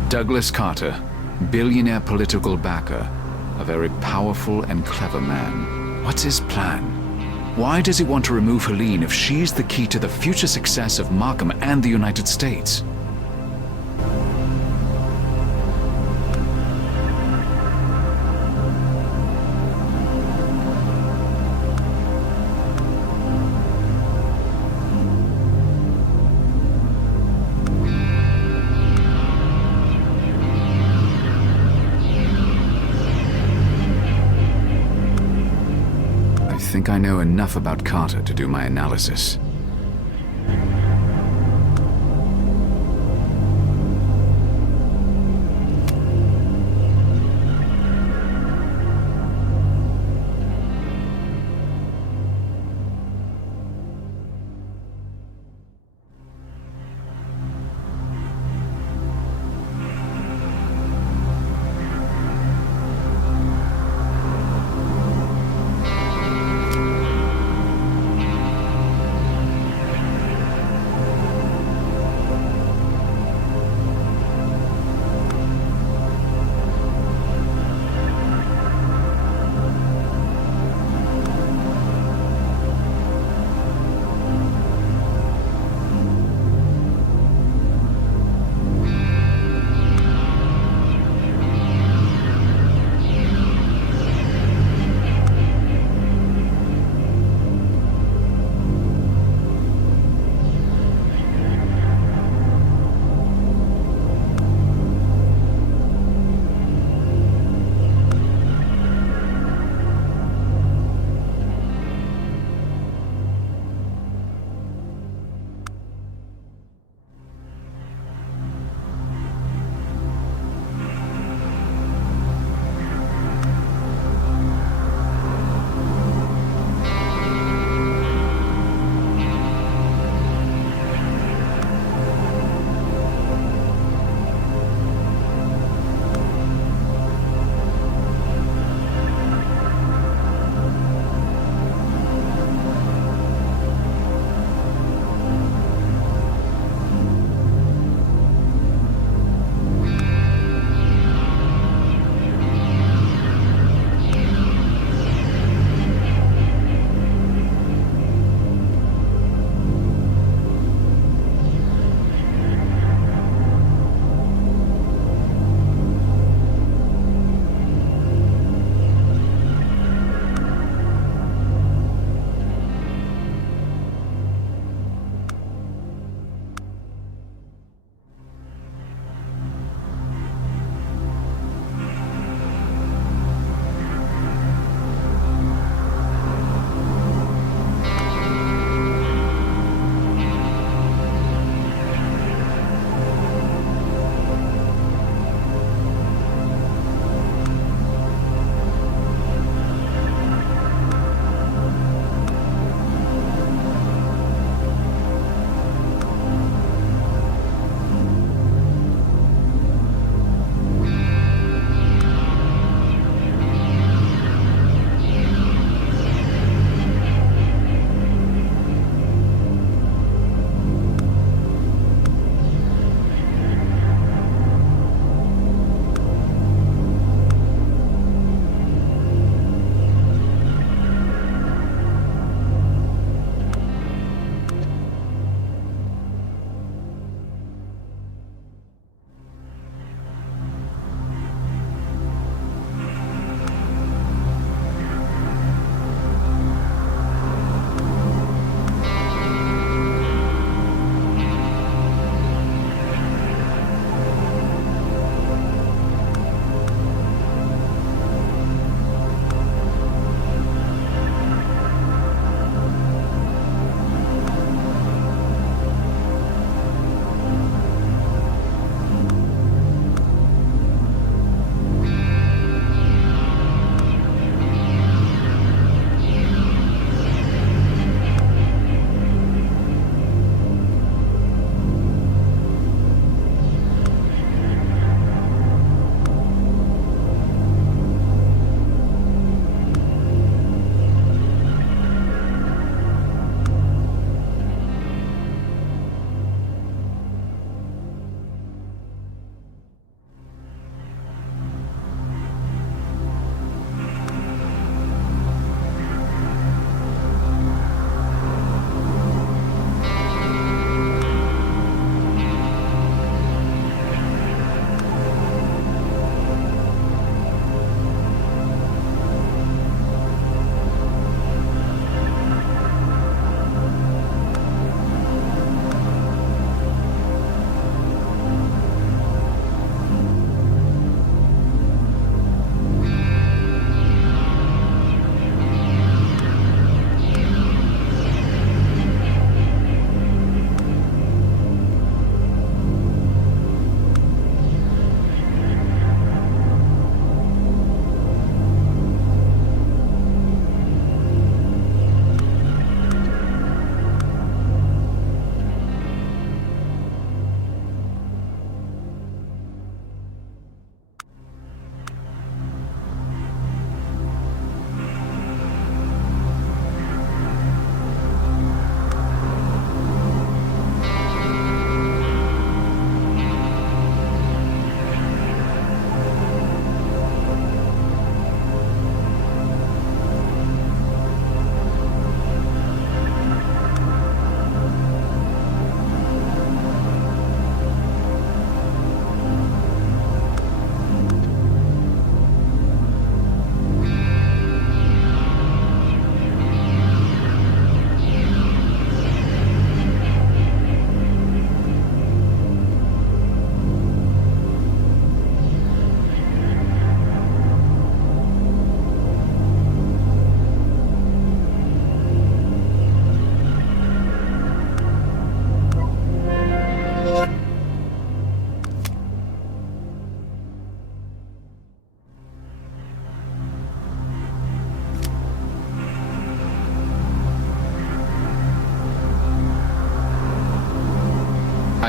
Douglas Carter, billionaire political backer, a very powerful and clever man. What's his plan? Why does he want to remove Helene if she's the key to the future success of Markham and the United States? I think I know enough about Carter to do my analysis.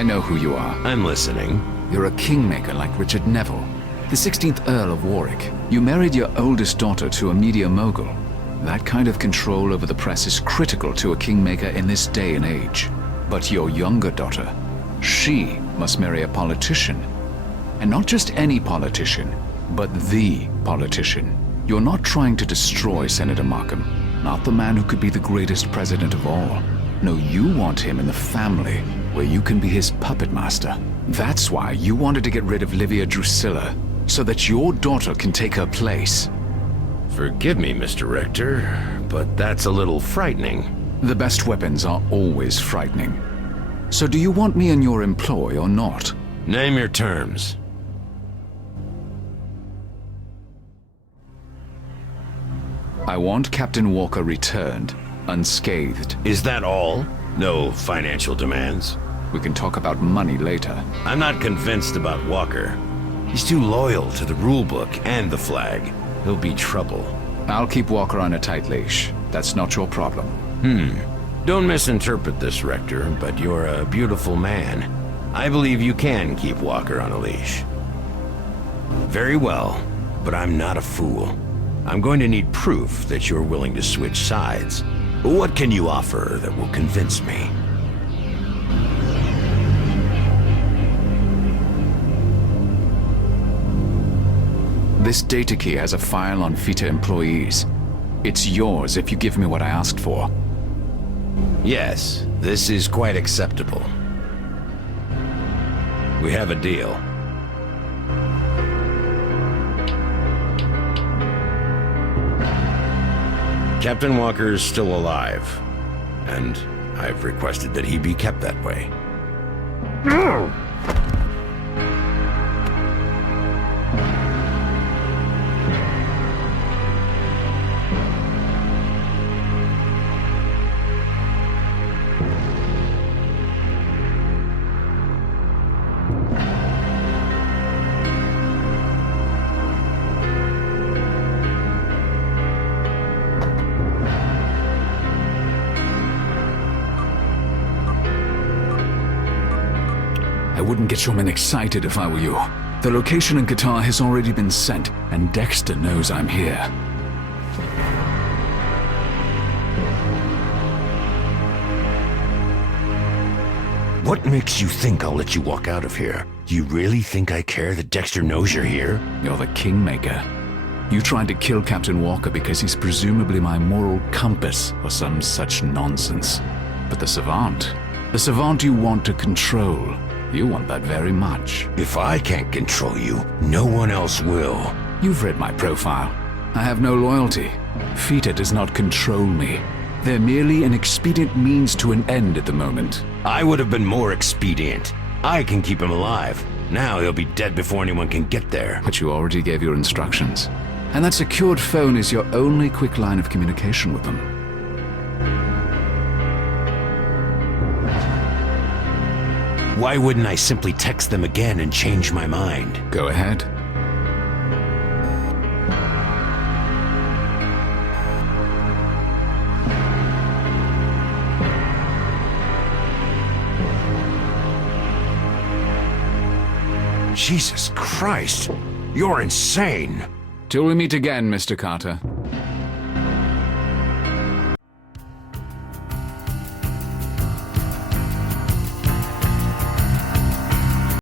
I know who you are. I'm listening. You're a kingmaker like Richard Neville, the 16th Earl of Warwick. You married your oldest daughter to a media mogul. That kind of control over the press is critical to a kingmaker in this day and age. But your younger daughter, she must marry a politician. And not just any politician, but the politician. You're not trying to destroy Senator Markham, not the man who could be the greatest president of all. No, you want him in the family, where you can be his puppet master. That's why you wanted to get rid of Livia Drusilla, so that your daughter can take her place. Forgive me, Mr. Richter, but that's a little frightening. The best weapons are always frightening. So do you want me in your employ or not? Name your terms. I want Captain Walker returned, unscathed. Is that all? No financial demands? We can talk about money later. I'm not convinced about Walker. He's too loyal to the rulebook and the flag. He'll be trouble. I'll keep Walker on a tight leash. That's not your problem. Don't misinterpret this, Rector, but you're a beautiful man. I believe you can keep Walker on a leash. Very well, but I'm not a fool. I'm going to need proof that you're willing to switch sides. What can you offer that will convince me? This data key has a file on FITA employees. It's yours if you give me what I asked for. Yes, this is quite acceptable. We have a deal. Captain Walker is still alive, and I've requested that he be kept that way. I wouldn't get your men excited if I were you. The location in Qatar has already been sent, and Dexter knows I'm here. What makes you think I'll let you walk out of here? Do you really think I care that Dexter knows you're here? You're the kingmaker. You tried to kill Captain Walker because he's presumably my moral compass or some such nonsense. But the savant you want to control, you want that very much. If I can't control you, no one else will. You've read my profile. I have no loyalty. FITA does not control me. They're merely an expedient means to an end at the moment. I would have been more expedient. I can keep him alive. Now he'll be dead before anyone can get there. But you already gave your instructions. And that secured phone is your only quick line of communication with them. Why wouldn't I simply text them again and change my mind? Go ahead. Jesus Christ, you're insane. Till we meet again, Mr. Carter.